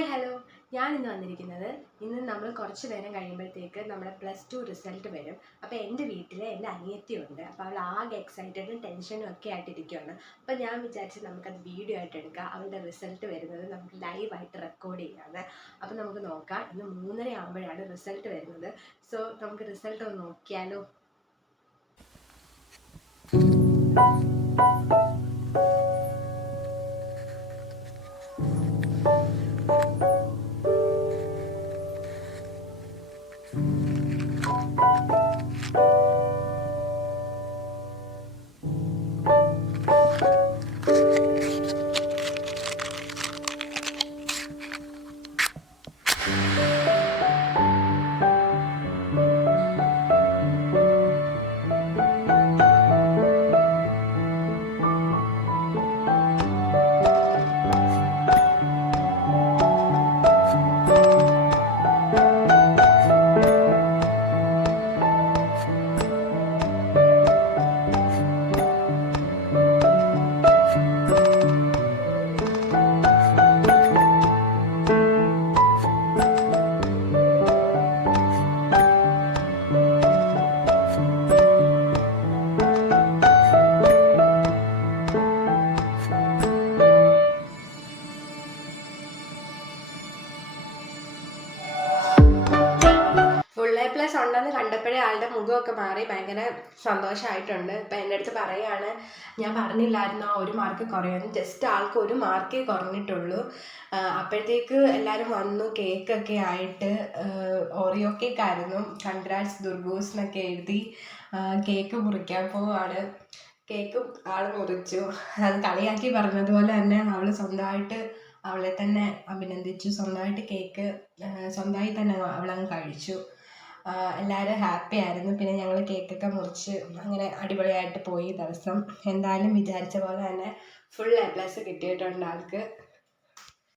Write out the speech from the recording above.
Hi hello, ഞാനിന്ന് വന്നിരിക്കുന്നത് നമ്മൾ കുറച്ച് നേരം കഴിയുമ്പോഴത്തേക്ക് നമ്മുടെ +2 റിസൾട്ട് വരും. അപ്പോൾ എൻ്റെ വീട്ടിൽ എൻ്റെ അനിയത്തിയുണ്ട്. അപ്പോൾ അവൾ ആകെ എക്സൈറ്റഡും ടെൻഷനും ഒക്കെ ആയിട്ടിരിക്കുകയാണ്. അപ്പോൾ ഞാൻ വിചാരിച്ചു നമുക്കത് വീഡിയോ ആയിട്ട് എടുക്കാം. അവളുടെ റിസൾട്ട് വരുന്നത് നമുക്ക് ലൈവായിട്ട് റെക്കോർഡ് ചെയ്യാതെ. അപ്പോൾ നമുക്ക് നോക്കാം. ഇന്ന് 3:30 ആകുമ്പോഴാണ് റിസൾട്ട് വരുന്നത്. സോ നമുക്ക് റിസൾട്ട് ഒന്ന് നോക്കിയാലോ. +, ഉണ്ടെന്ന് കണ്ടപ്പോഴേ ആളുടെ മുഖമൊക്കെ മാറി ഭയങ്കര സന്തോഷമായിട്ടുണ്ട്. ഇപ്പം എൻ്റെ അടുത്ത് പറയാണ്, ഞാൻ പറഞ്ഞില്ലായിരുന്നു 1 മാർക്ക് കുറയുമെന്ന്. ജസ്റ്റ് ആൾക്ക് 1 മാർക്കേ കുറഞ്ഞിട്ടുള്ളൂ. അപ്പോഴത്തേക്ക് എല്ലാവരും വന്നു, കേക്കൊക്കെ ആയിട്ട്. ഓറിയോ കേക്കായിരുന്നു. കൺഗ്രാറ്റ്സ് ദുർഗൂസ് എന്നൊക്കെ എഴുതി കേക്ക് മുറിക്കാൻ പോവാണ്. കേക്ക് ആൾ മുറിച്ചു. അത് കളിയാക്കി പറഞ്ഞതുപോലെ തന്നെ അവൾ സ്വന്തമായിട്ട് അവളെ തന്നെ അഭിനന്ദിച്ചു. സ്വന്തമായിട്ട് കേക്ക് സ്വന്തമായി തന്നെ അവളങ്ങ് കഴിച്ചു. എല്ലാവരും ഹാപ്പി ആയിരുന്നു. പിന്നെ ഞങ്ങൾ കേക്കൊക്കെ മുറിച്ച് അങ്ങനെ അടിപൊളിയായിട്ട് പോയി ദിവസം. എന്തായാലും വിചാരിച്ച പോലെ തന്നെ ഫുൾ A+ കിട്ടിയിട്ടുണ്ട് ആൾക്ക്.